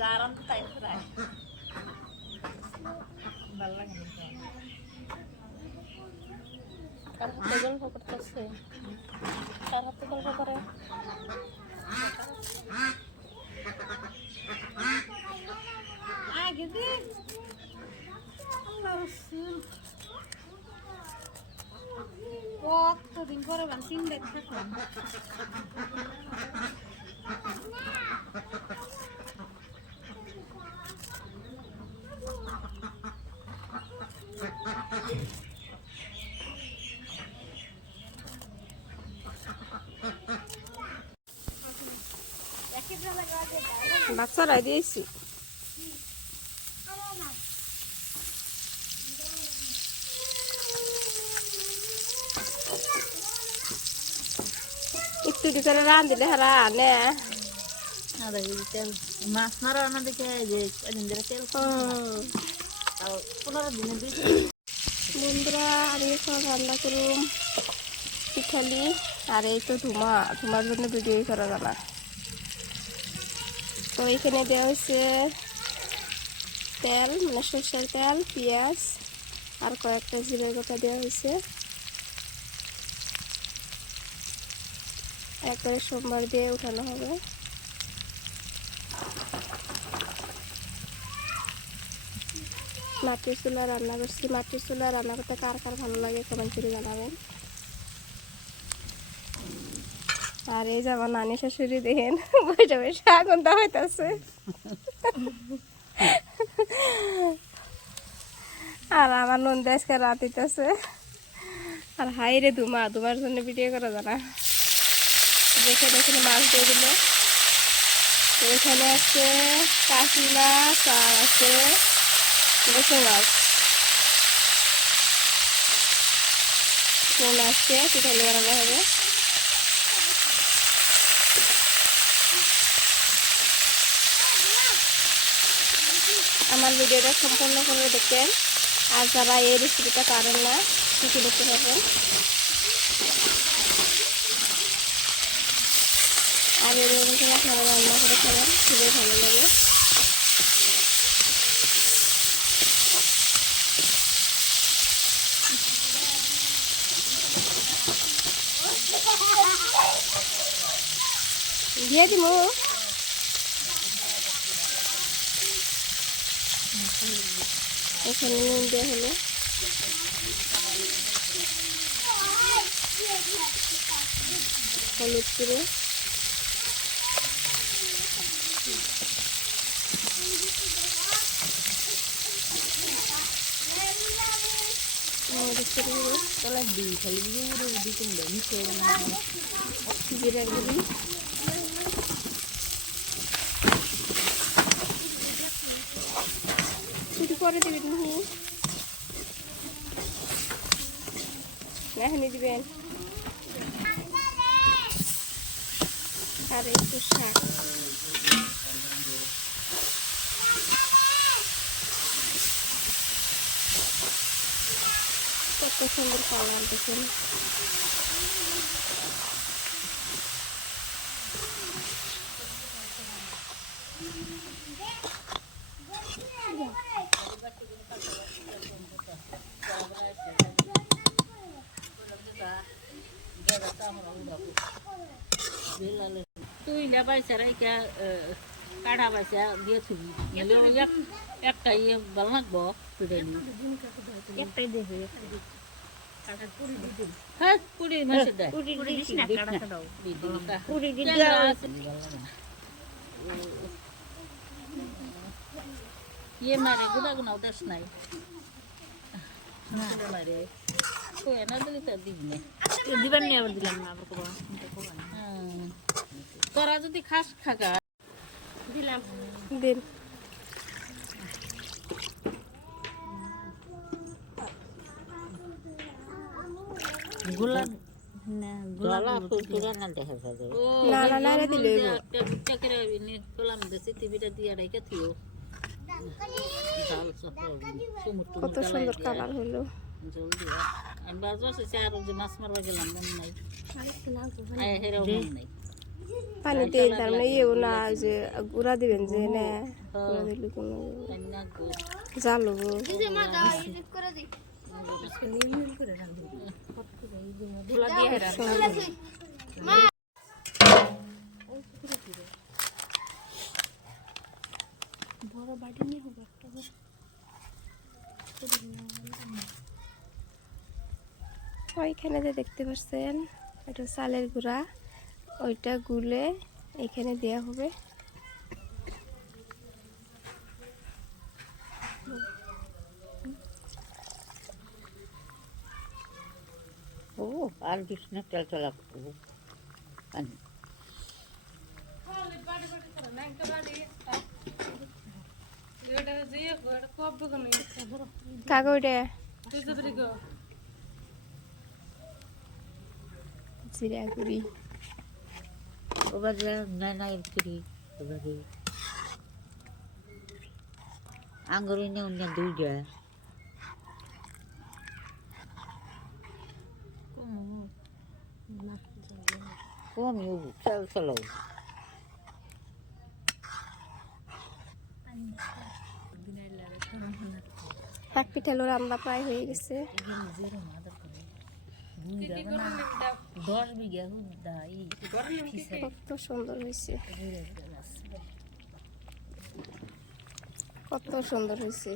গারাম time fry ভালো লাগে কার হাতে গল্প করতেছে কার হাতে গল্প করে আগে দি আল্লাহ রাসূল কতদিন পরে বানসিং দেখলাম বাচ্চারা দিয়েছি একটু করে রান দিলে হারা নে তেল মাছ মারা না দেখে যে কদিন ধরে তেল 15 দিনে দিয়েছি বন্ধুরা আমি এখন রান্না করুম পিঠালি আর এই তো ধুমার জন্য ভিডিও করা জানা তো এখানে দেওয়া হয়েছে তেল মানে সরষের তেল পেঁয়াজ আর কয়েকটা জিরের গোটা দেওয়া হয়েছে একবারে সোমবার দিয়ে উঠানো হবে মাটির চুলা রান্না করছি মাটির চুলা রান্না করতে কার কার ভালো লাগে কমেন্ট করে জানাবেন আর এই যে আমার নানি শাশুড়ি দেখেন বসে বসে আগুন হইতেছে আর আমার নন্দী আজকে রাত হইতেছে আর হাই রে ধুমার জন্য ভিডিও করা জানা দেখে দেখে মাছ দিয়ে দিল এখানে আছে কাশি মাছ আর আছে বসে মাছ কোন আসছে পিঠালি বানানো হবে আমার ভিডিওটা সম্পূর্ণ করে দেখবেন আর যারা এই রেসিপিটা পারেন না শিখে দেখতে পারবেন আর এরকম করে আপনারা রান্না করে খাবেন খুবই ভালো লাগে দিয়ে দিব এখানে নুন দেওয়া হলো হলুদ করে জিরা গুঁড়ি একটু পরে দিবেন এখনই দিবেন আর একটু শাক কত সুন্দর কালার দেখুন তুই লেবাইছে রাইকা কাটা বাইছে দিয়ে থুবি একটা ইয়ে ভালো লাগবো একটাই দেবে হ্যাঁ কুড়ি মাসে দেয় ইয়ে মারে গুনাও দেশ নাই মারে না দিলে তো দিবি না দিবার নিয়ে আবার দিলাম না আবার তোরা যদি খাস খাগা দিলাম দিন গোলা না গোলা ফুলপুরা না দেখা যাবে না না না রে দিলে বুটটা করে নি গোলাম দেশি টিভিটা দিয়া রাইকা থিও কত সুন্দর কালার হলো জলদি আমি বাজার সে আর যে মাছ মারবা গেলাম মন নাই আয় হেরাও মন নাই পানি দিয়ে তার মানে ইয়েও না যে গুঁড়া দিবেন যে না গুঁড়া দিলে কোনো জাল হবো ওইখানে যে দেখতে পাচ্ছেন এটা চালের গুঁড়া, ওইটা গুলে এখানে দেয়া হবে। ও আর কৃষ্ণ তেল চলা পানি কাগজে জিরা গুড়ি ওবারে নাই করি ওবারে আঙ্গুরি নে অন্য দুইটা কম তেল চলো শাক পিঠালো রান্না প্রায় হয়ে গেছে। 10 বিঘা কত সুন্দর হয়েছে, কত সুন্দর হয়েছে,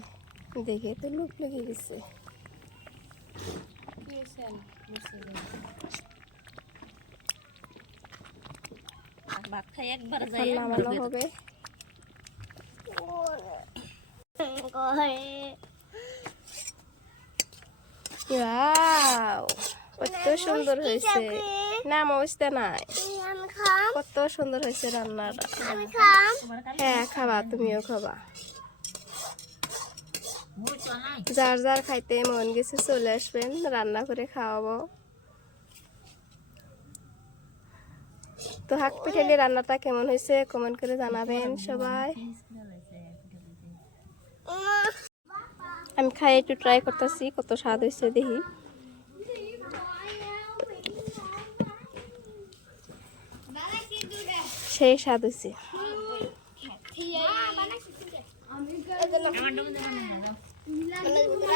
দেখে তো লোক লেগে গেছে। এখন নামানো হবে। Wow, কত সুন্দর হয়েছে, নাম অবস্থা নাই, কত সুন্দর হয়েছে রান্নাটা। হ্যাঁ খাবা, তুমিও খাবা, যার যার খাইতে মন গেছে চলে আসবেন, রান্না করে খাওয়াবো। তো শাক পিঠালি রান্নাটা কেমন হয়েছে কমেন্ট করে জানাবেন সবাই। আমি খাই একটু ট্রাই করতেছি কত স্বাদ হয়েছে দেখি। সেই স্বাদ হয়েছে।